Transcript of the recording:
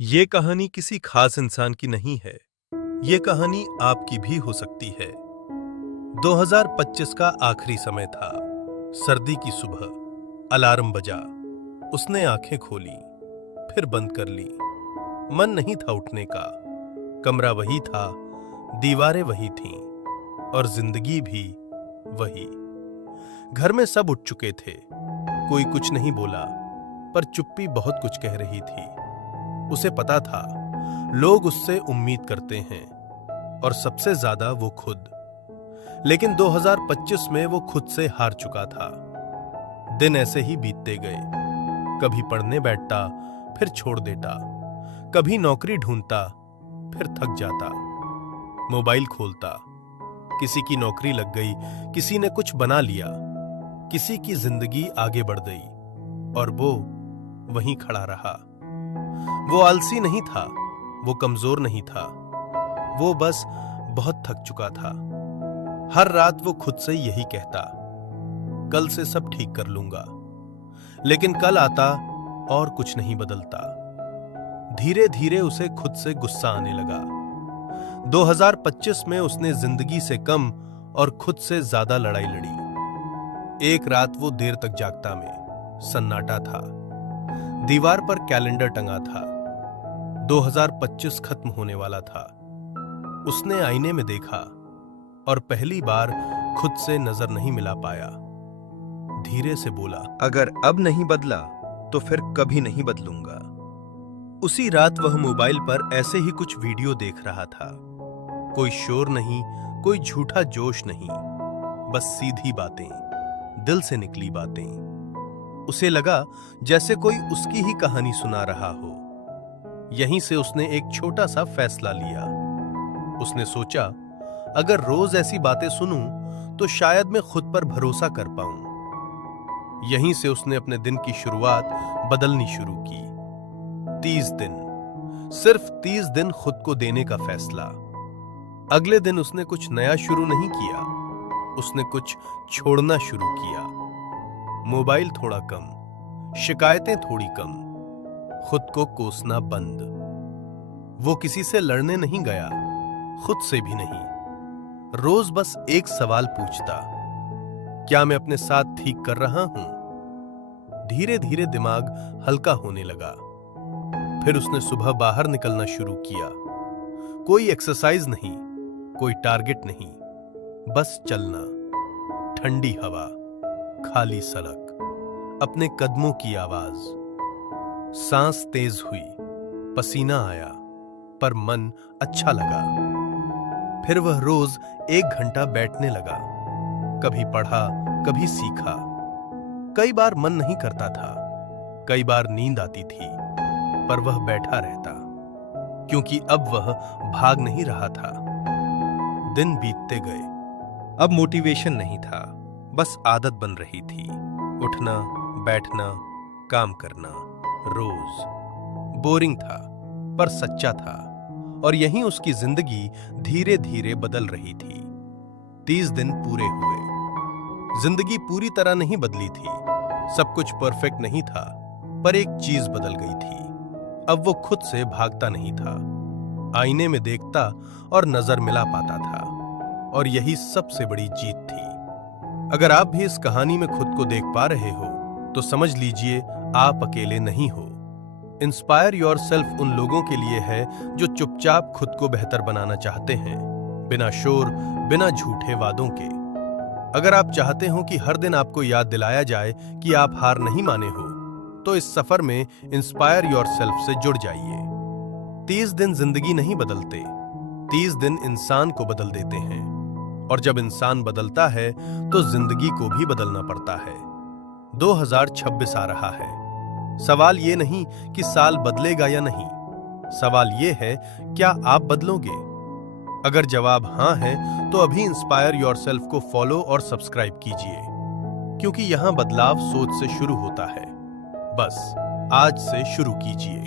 ये कहानी किसी खास इंसान की नहीं है। ये कहानी आपकी भी हो सकती है। 2025 का आखिरी समय था। सर्दी की सुबह। अलार्म बजा। उसने आंखें खोली, फिर बंद कर ली। मन नहीं था उठने का। कमरा वही था, दीवारें वही थीं, और जिंदगी भी वही। घर में सब उठ चुके थे। कोई कुछ नहीं बोला, पर चुप्पी बहुत कुछ कह रही थी। उसे पता था, लोग उससे उम्मीद करते हैं, और सबसे ज्यादा वो खुद। लेकिन 2025 में वो खुद से हार चुका था। दिन ऐसे ही बीतते गए। कभी पढ़ने बैठता, फिर छोड़ देता। कभी नौकरी ढूंढता, फिर थक जाता। मोबाइल खोलता, किसी की नौकरी लग गई, किसी ने कुछ बना लिया, किसी की जिंदगी आगे बढ़ गई, और वो वहीं खड़ा रहा। वो आलसी नहीं था, वो कमजोर नहीं था, वो बस बहुत थक चुका था। हर रात वो खुद से यही कहता, कल से सब ठीक कर लूंगा। लेकिन कल आता और कुछ नहीं बदलता। धीरे धीरे उसे खुद से गुस्सा आने लगा। 2025 में उसने जिंदगी से कम और खुद से ज्यादा लड़ाई लड़ी। एक रात वो देर तक जागता में। सन्नाटा था। दीवार पर कैलेंडर टंगा था। 2025 खत्म होने वाला था। उसने आईने में देखा, और पहली बार खुद से नजर नहीं मिला पाया। धीरे से बोला, अगर अब नहीं बदला तो फिर कभी नहीं बदलूंगा। उसी रात वह मोबाइल पर ऐसे ही कुछ वीडियो देख रहा था। कोई शोर नहीं, कोई झूठा जोश नहीं, बस सीधी बातें, दिल से निकली बातें। उसे लगा जैसे कोई उसकी ही कहानी सुना रहा हो। यहीं से उसने एक छोटा सा फैसला लिया। उसने सोचा, अगर रोज ऐसी बातें सुनूं तो शायद मैं खुद पर भरोसा कर पाऊं। यहीं से उसने अपने दिन की शुरुआत बदलनी शुरू की। 30 दिन, सिर्फ 30 दिन खुद को देने का फैसला। अगले दिन उसने कुछ नया शुरू नहीं किया, उसने कुछ छोड़ना शुरू किया। मोबाइल थोड़ा कम, शिकायतें थोड़ी कम, खुद को कोसना बंद। वो किसी से लड़ने नहीं गया, खुद से भी नहीं। रोज बस एक सवाल पूछता, क्या मैं अपने साथ ठीक कर रहा हूं? धीरे धीरे दिमाग हल्का होने लगा। फिर उसने सुबह बाहर निकलना शुरू किया। कोई एक्सरसाइज नहीं, कोई टारगेट नहीं, बस चलना। ठंडी हवा, खाली सड़क, अपने कदमों की आवाज। सांस तेज हुई, पसीना आया, पर मन अच्छा लगा। फिर वह रोज 1 घंटा बैठने लगा। कभी पढ़ा, कभी सीखा। कई बार मन नहीं करता था, कई बार नींद आती थी, पर वह बैठा रहता, क्योंकि अब वह भाग नहीं रहा था। दिन बीतते गए। अब मोटिवेशन नहीं था, बस आदत बन रही थी। उठना, बैठना, काम करना, रोज। बोरिंग था, पर सच्चा था, और यहीं उसकी जिंदगी धीरे धीरे बदल रही थी। 30 दिन पूरे हुए। जिंदगी पूरी तरह नहीं बदली थी, सब कुछ परफेक्ट नहीं था, पर एक चीज बदल गई थी। अब वो खुद से भागता नहीं था, आईने में देखता और नजर मिला पाता था, और यही सबसे बड़ी जीत थी। अगर आप भी इस कहानी में खुद को देख पा रहे हो, तो समझ लीजिए आप अकेले नहीं हो। इंस्पायर योरसेल्फ उन लोगों के लिए है जो चुपचाप खुद को बेहतर बनाना चाहते हैं, बिना शोर, बिना झूठे वादों के। अगर आप चाहते हो कि हर दिन आपको याद दिलाया जाए कि आप हार नहीं माने हो, तो इस सफर में इंस्पायर योरसेल्फ से जुड़ जाइए। 30 दिन जिंदगी नहीं बदलते, 30 दिन इंसान को बदल देते हैं, और जब इंसान बदलता है तो जिंदगी को भी बदलना पड़ता है। 2026 आ रहा है। सवाल ये नहीं कि साल बदलेगा या नहीं, सवाल ये है, क्या आप बदलोगे? अगर जवाब हां है, तो अभी इंस्पायर योरसेल्फ को फॉलो और सब्सक्राइब कीजिए, क्योंकि यहां बदलाव सोच से शुरू होता है। बस आज से शुरू कीजिए।